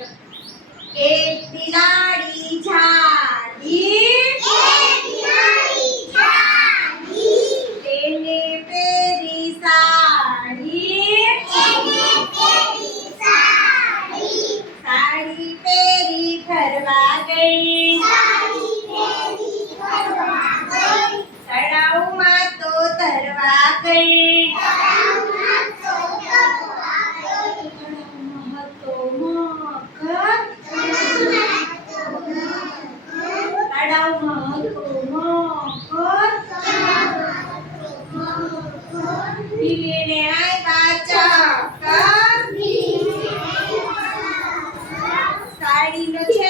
એક બિલાડી જાડી તેને પહેરી સાડી સાડી પહેરી ફરવા ગઈ તળાવમાં તો તરવા ગઈ તળાવમાં હતો મગર તળાવમાં હતો મગર બિલીને આવ્યા ચક્કર સાડીનો છે